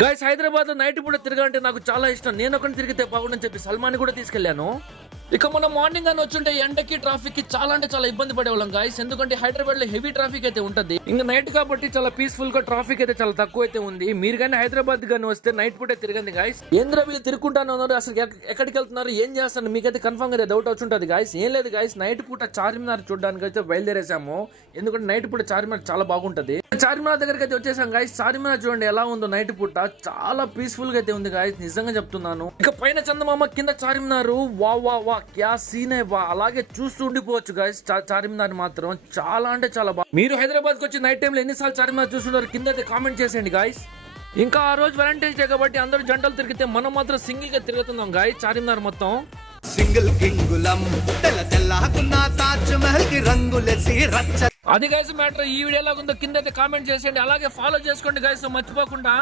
Guys Hyderabad లో night పూట తిరగాలంటే నాకు చాలా ఇష్టం. నేను ఒకటి తిరిగితే బాగుండని చెప్పి సల్మాన్ కూడా తీసుకెళ్లాను. ఇక మొన్న మార్నింగ్ అని వచ్చుంటే ఎండకి ట్రాఫిక్ కి చాలా అంటే చాలా ఇబ్బంది పడేవాళ్ళం గాయస్. ఎందుకంటే హైదరాబాద్ లో హెవీ ట్రాఫిక్ అయితే ఉంటది. ఇంకా నైట్ కాబట్టి చాలా పీస్ఫుల్ గా ట్రాఫిక్ అయితే చాలా తక్కువ అయితే ఉంది. మీరు కానీ హైదరాబాద్ గానీ వస్తే నైట్ పూటే తిరగండి గాయస్. ఏంద్ర వీళ్ళు తిరుగుకుంటానే ఉన్నారు, అసలు ఎక్కడికి వెళ్తున్నారు, ఏం చేస్తారు మీకైతే కన్ఫర్మ్ గా డౌట్ వచ్చుంటది గాయస్. ఏం లేదు గాయస్, నైట్ పూట చార్మినార్ చూడడానికి అయితే బయలుదేరేసాము. ఎందుకంటే నైట్ పూట చార్మినార్ చాలా బాగుంటది. చార్మినార్ దగ్గరికి అయితే వచ్చేసాం గాయస్. చార్మినార్ చూడండి ఎలా ఉందో నైట్ పూట, చాలా పీస్ఫుల్ గా అయితే ఉంది గాయస్, నిజంగా చెప్తున్నాను. ఇక పైన చందమామ, కింద చార్మినార్, వా వా వా క్యా సీన్ హై వా. అలాగే చూస్తూ ఉండిపోవచ్చు గాయస్. చార్మినార్ మాత్రం చాలా అంటే చాలా బాగా. మీరు హైదరాబాద్ కి వచ్చి నైట్ టైం లో ఎన్నిసార్లు చార్మినార్ చూస్తున్నారు కింద అయితే కామెంట్ చేసేయండి గాయస్. ఇంకా ఆ రోజు వాలంటైన్స్ డే కాబట్టి అందరూ జంటలు తిరిగితే మనం మాత్రం సింగిల్ గా తిరుగుతున్నాం గాయస్ చార్మినార్ మొత్తం. సింగిల్ కింగులం తెల్ల తెల్లకున్న తాజ్ మహల్ కి రంగులేసి రచ్చ. అది గైస్ మ్యాటర్. ఈ వీడియో ఎలా ఉందో కింద అయితే కామెంట్ చేసేయండి. అలాగే ఫాలో చేసుకోండి గైస్ మర్చిపోకుండా.